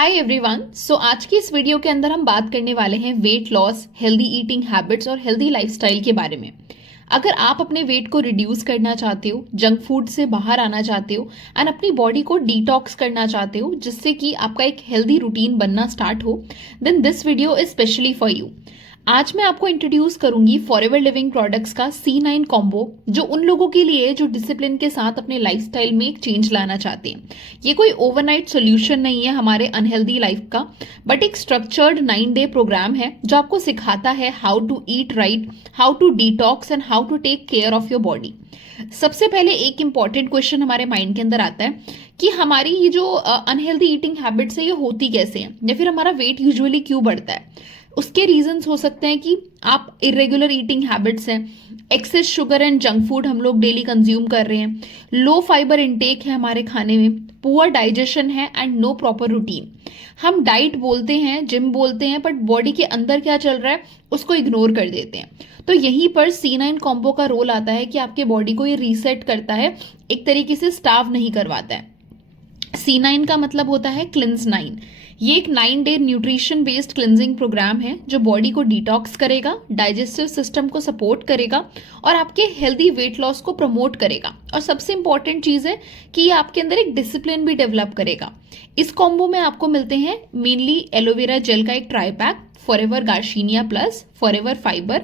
Hi everyone. आज की इस वीडियो के अंदर हम बात करने वाले हैं weight loss, healthy eating habits और हेल्दी लाइफस्टाइल के बारे में। अगर आप अपने वेट को रिड्यूस करना चाहते हो, जंक फूड से बाहर आना चाहते हो एंड अपनी बॉडी को डिटॉक्स करना चाहते हो जिससे कि आपका एक हेल्दी रूटीन बनना स्टार्ट हो, then this video is specially for you. आज मैं आपको इंट्रोड्यूस करूंगी फॉरएवर लिविंग प्रोडक्ट्स का C9 कॉम्बो, जो उन लोगों के लिए है जो डिसिप्लिन के साथ अपने लाइफस्टाइल में एक चेंज लाना चाहते हैं। ये कोई ओवरनाइट सोल्यूशन नहीं है हमारे अनहेल्दी लाइफ का, बट एक स्ट्रक्चर्ड 9 डे प्रोग्राम है जो आपको सिखाता है how to eat right, how to detox and how to take care of your body. सबसे पहले एक इंपॉर्टेंट क्वेश्चन हमारे माइंड के अंदर आता है कि हमारी ये जो अनहेल्दी ईटिंग हैबिट्स है ये होती कैसे हैं, या फिर हमारा वेट यूजुअली क्यों बढ़ता है। उसके रीजंस हो सकते हैं कि आप इरेगुलर ईटिंग हैबिट्स हैं, excess sugar and junk food हम लोग डेली कंज्यूम कर रहे हैं, लो फाइबर इंटेक है हमारे खाने में, पुअर डाइजेशन है एंड नो प्रॉपर रूटीन। हम डाइट बोलते हैं, जिम बोलते हैं, बट बॉडी के अंदर क्या चल रहा है उसको इग्नोर कर देते हैं। तो यहीं पर C9 कॉम्बो का रोल आता है कि आपके बॉडी को ये रीसेट करता है, एक तरीके से स्टार्व नहीं करवाता है। C9 का मतलब होता है क्लिंज 9। ये एक 9 day nutrition based cleansing program है जो बॉडी को डिटॉक्स करेगा, डाइजेस्टिव सिस्टम को सपोर्ट करेगा और आपके हेल्दी वेट लॉस को प्रमोट करेगा। और सबसे इंपॉर्टेंट चीज है कि ये आपके अंदर एक डिसिप्लिन भी डेवलप करेगा। इस कॉम्बो में आपको मिलते हैं मेनली एलोवेरा जेल का एक try pack, forever गार्शिनिया plus, forever fibre,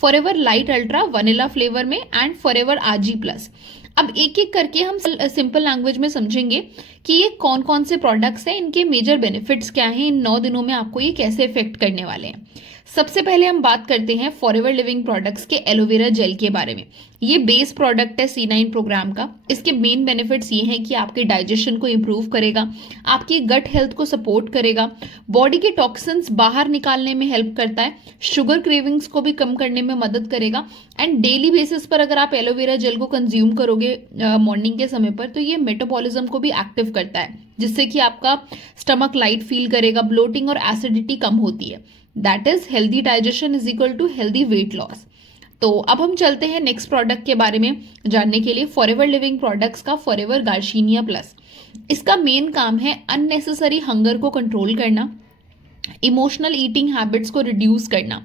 forever light ultra vanilla flavour में एंड फॉरएवर आजी प्लस। अब एक एक करके हम सिंपल लैंग्वेज में समझेंगे कि ये कौन कौन से प्रोडक्ट्स हैं, इनके मेजर बेनिफिट्स क्या हैं, इन 9 दिनों में आपको ये कैसे इफेक्ट करने वाले हैं। सबसे पहले हम बात करते हैं फॉरएवर लिविंग प्रोडक्ट्स के एलोवेरा जेल के बारे में। ये बेस प्रोडक्ट है C9 प्रोग्राम का। इसके मेन बेनिफिट्स ये हैं कि आपके डाइजेशन को इंप्रूव करेगा, आपकी गट हेल्थ को सपोर्ट करेगा, बॉडी के टॉक्सिन्स बाहर निकालने में हेल्प करता है, शुगर क्रेविंग्स को भी कम करने में मदद करेगा एंड डेली बेसिस पर अगर आप एलोवेरा जेल को कंज्यूम करोगे मॉर्निंग के समय पर, तो ये मेटाबॉलिज्म को भी एक्टिव करता है जिससे कि आपका स्टमक लाइट फील करेगा, ब्लोटिंग और एसिडिटी कम होती है। That is healthy digestion is equal to healthy weight loss. तो अब हम चलते हैं नेक्स्ट प्रोडक्ट के बारे में जानने के लिए, फॉरएवर लिविंग प्रोडक्ट्स का फॉरएवर गार्शिनिया प्लस। इसका मेन काम है अननेसेसरी हंगर को कंट्रोल करना, इमोशनल ईटिंग हैबिट्स को रिड्यूस करना,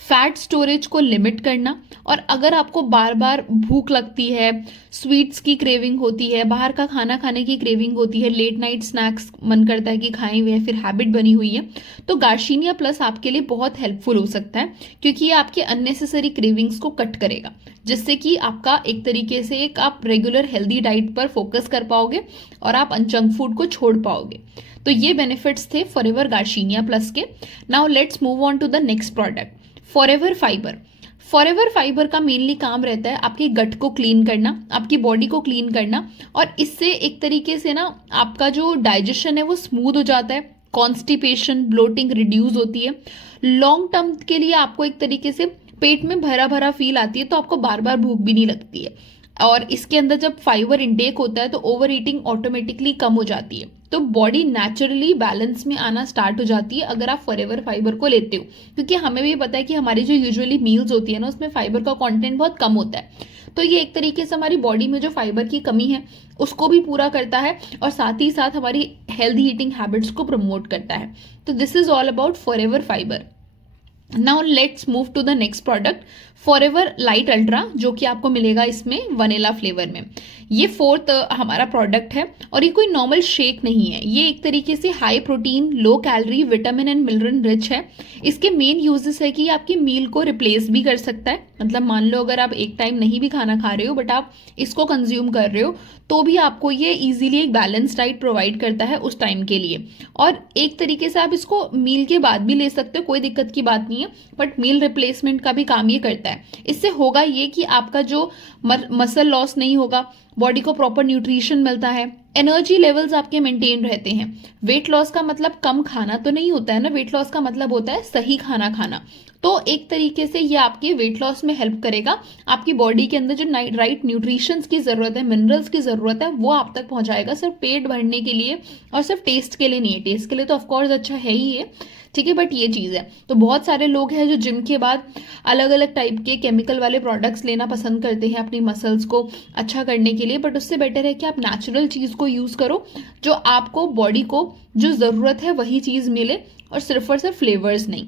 फैट स्टोरेज को लिमिट करना। और अगर आपको बार बार भूख लगती है, स्वीट्स की क्रेविंग होती है, बाहर का खाना खाने की क्रेविंग होती है, लेट नाइट स्नैक्स मन करता है कि खाएं हुए फिर हैबिट बनी हुई है, तो गार्शिनिया प्लस आपके लिए बहुत हेल्पफुल हो सकता है क्योंकि ये आपके अननेसेसरी क्रेविंग्स को कट करेगा, जिससे कि आपका एक तरीके से एक आप रेगुलर हेल्दी डाइट पर फोकस कर पाओगे और आप जंक फूड को छोड़ पाओगे। तो ये बेनिफिट्स थे फॉरएवर गार्शिनिया प्लस के। Now let's move on to the next product, Forever fibre. Forever Fiber का मेनली काम रहता है आपके गट को क्लीन करना, आपकी बॉडी को क्लीन करना, और इससे एक तरीके से ना आपका जो डाइजेशन है वो स्मूथ हो जाता है, कॉन्स्टिपेशन ब्लोटिंग रिड्यूस होती है। लॉन्ग टर्म के लिए आपको एक तरीके से पेट में भरा भरा फील आती है, तो आपको बार बार भूख भी नहीं लगती है। और इसके अंदर जब फाइबर इंटेक होता है तो ओवर ईटिंग ऑटोमेटिकली कम हो जाती है, तो बॉडी नेचुरली बैलेंस में आना स्टार्ट हो जाती है अगर आप फॉरएवर फाइबर को लेते हो। क्योंकि हमें भी पता है कि हमारी जो यूजुअली मील्स होती है ना, उसमें फाइबर का कंटेंट बहुत कम होता है, तो ये एक तरीके से हमारी बॉडी में जो फाइबर की कमी है उसको भी पूरा करता है और साथ ही साथ हमारी हेल्दी ईटिंग हैबिट्स को प्रमोट करता है। तो this is all about Forever Fiber. Now let's move to the next product, Forever light Ultra, जो कि आपको मिलेगा इसमें वनीला फ्लेवर में। ये फोर्थ हमारा प्रोडक्ट है और ये कोई नॉर्मल शेक नहीं है, ये एक तरीके से high protein, low calorie, vitamin and mineral rich है। इसके मेन यूजेस है कि ये आपकी मील को रिप्लेस भी कर सकता है, मतलब मान लो अगर आप एक टाइम नहीं भी खाना खा रहे हो बट आप इसको कंज्यूम कर रहे हो, तो भी आपको ये इजीली एक बैलेंस डाइट प्रोवाइड करता है उस टाइम के लिए। और एक तरीके से आप इसको मील के बाद भी ले सकते हो, कोई दिक्कत की बात नहीं है, बट मील रिप्लेसमेंट का भी काम ये करता है। इससे होगा ये कि आपका जो मसल लॉस नहीं होगा, बॉडी को प्रॉपर न्यूट्रिशन मिलता है, एनर्जी लेवल्स आपके मेंटेन रहते हैं। वेट लॉस का मतलब कम खाना तो नहीं होता है ना, वेट लॉस का मतलब होता है सही खाना खाना। तो एक तरीके से ये आपके वेट लॉस में हेल्प करेगा, आपकी बॉडी के अंदर जो राइट न्यूट्रिशंस की जरूरत है, मिनरल्स की जरूरत है, वो आप तक पहुंचाएगा, सिर्फ पेट भरने के लिए और सिर्फ टेस्ट के लिए नहीं है। टेस्ट के लिए तो ऑफकोर्स अच्छा है ही है, ठीक है, बट ये चीज़ है। तो बहुत सारे लोग हैं जो जिम के बाद अलग अलग टाइप के केमिकल वाले प्रोडक्ट्स लेना पसंद करते हैं अपनी मसल्स को अच्छा करने के लिए, बट उससे बेटर है कि आप नेचुरल चीज़ को यूज़ करो, जो आपको बॉडी को जो ज़रूरत है वही चीज़ मिले, और सिर्फ फ्लेवर्स नहीं।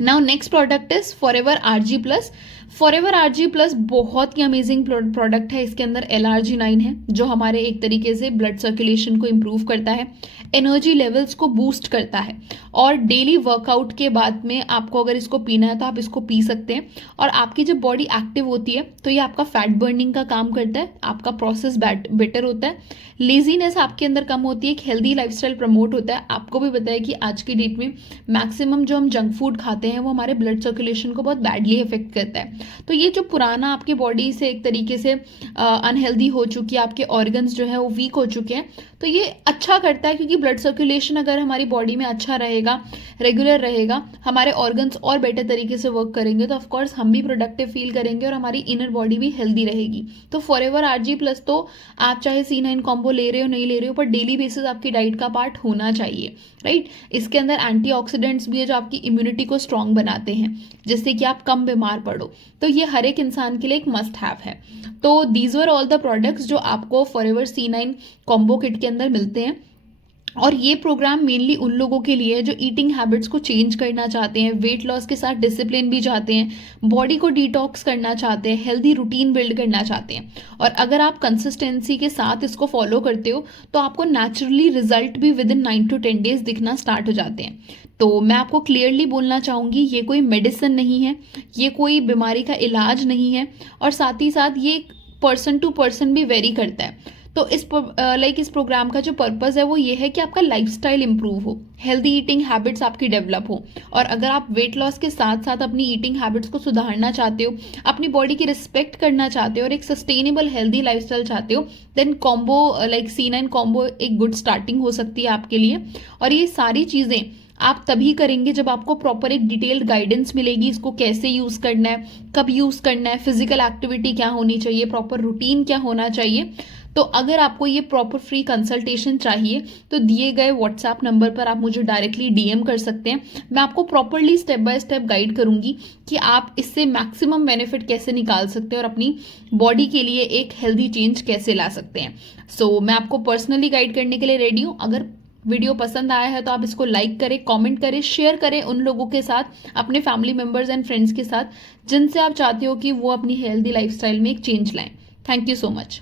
Now next product is Forever ARGI Plus. Forever ARGI Plus बहुत ही अमेजिंग प्रोडक्ट है। इसके अंदर LRG9 है, जो हमारे एक तरीके से ब्लड सर्कुलेशन को इम्प्रूव करता है, एनर्जी लेवल्स को बूस्ट करता है, और डेली वर्कआउट के बाद में आपको अगर इसको पीना है तो आप इसको पी सकते हैं। और आपकी जब बॉडी एक्टिव होती है तो ये आपका फैट बर्निंग का काम करता है, आपका प्रोसेस बेटर होता है, लेजीनेस आपके अंदर कम होती है, एक हेल्दी लाइफस्टाइल प्रमोट होता है। आपको भी पता है कि आज की डेट में मैक्सिमम जो हम जंक फूड खाते हैं वो हमारे ब्लड सर्कुलेशन को बहुत बैडली इफेक्ट करता है। तो ये जो पुराना आपके बॉडी से एक तरीके से अनहेल्दी हो चुकी है, आपके ऑर्गन्स जो है वो वीक हो चुके हैं, तो ये अच्छा करता है, क्योंकि ब्लड सर्कुलेशन अगर हमारी बॉडी में अच्छा रहेगा, रेगुलर रहेगा, हमारे ऑर्गन्स और बेटर तरीके से वर्क करेंगे, तो ऑफकोर्स हम भी प्रोडक्टिव फील करेंगे और हमारी इनर बॉडी भी हेल्दी रहेगी। तो फॉरएवर आरजी प्लस तो आप चाहे C9 कॉम्बो ले रहे हो नहीं ले रहे हो, पर डेली बेसिस आपकी डाइट का पार्ट होना चाहिए, राइट। इसके अंदर एंटीऑक्सीडेंट्स भी है जो आपकी इम्यूनिटी को स्ट्रांग बनाते हैं, जिससे कि आप कम बीमार पड़ो। तो ये हर एक इंसान के लिए एक मस्ट हैव है। तो these were all the products जो आपको फॉरएवर C9 कॉम्बो किट के अंदर मिलते हैं। और ये प्रोग्राम मेनली उन लोगों के लिए है जो ईटिंग हैबिट्स को चेंज करना चाहते हैं, वेट लॉस के साथ डिसिप्लिन भी चाहते हैं, बॉडी को डिटॉक्स करना चाहते हैं, हेल्दी रूटीन बिल्ड करना चाहते हैं। और अगर आप कंसिस्टेंसी के साथ इसको फॉलो करते हो तो आपको नेचुरली रिजल्ट भी विद इन 9 to 10 days दिखना स्टार्ट हो जाते हैं। तो मैं आपको क्लियरली बोलना चाहूँगी, ये कोई मेडिसिन नहीं है, ये कोई बीमारी का इलाज नहीं है, और साथ ही साथ ये पर्सन टू पर्सन भी वेरी करता है। तो इस प्रोग्राम का जो पर्पस है वो ये है कि आपका लाइफस्टाइल इंप्रूव हो, हेल्दी ईटिंग हैबिट्स आपकी डेवलप हो। और अगर आप वेट लॉस के साथ साथ अपनी ईटिंग हैबिट्स को सुधारना चाहते हो, अपनी बॉडी की रिस्पेक्ट करना चाहते हो और एक सस्टेनेबल हेल्दी लाइफस्टाइल चाहते हो, देन कॉम्बो C9 कॉम्बो एक गुड स्टार्टिंग हो सकती है आपके लिए। और ये सारी चीज़ें आप तभी करेंगे जब आपको प्रॉपर एक डिटेल्ड गाइडेंस मिलेगी, इसको कैसे यूज़ करना है, कब यूज़ करना है, फिजिकल एक्टिविटी क्या होनी चाहिए, प्रॉपर रूटीन क्या होना चाहिए। तो अगर आपको ये प्रॉपर फ्री कंसल्टेशन चाहिए तो दिए गए व्हाट्सएप नंबर पर आप मुझे डायरेक्टली DM कर सकते हैं। मैं आपको properly step by step guide करूंगी कि आप इससे मैक्सिमम बेनिफिट कैसे निकाल सकते हैं और अपनी बॉडी के लिए एक हेल्दी चेंज कैसे ला सकते हैं। सो मैं आपको पर्सनली गाइड करने के लिए रेडी हूँ। अगर वीडियो पसंद आया है तो आप इसको लाइक करें, कमेंट करें, शेयर करें उन लोगों के साथ, अपने फैमिली मेम्बर्स एंड फ्रेंड्स के साथ जिनसे आप चाहते हो कि वो अपनी हेल्दी लाइफस्टाइल में एक चेंज लाएं। Thank you so much.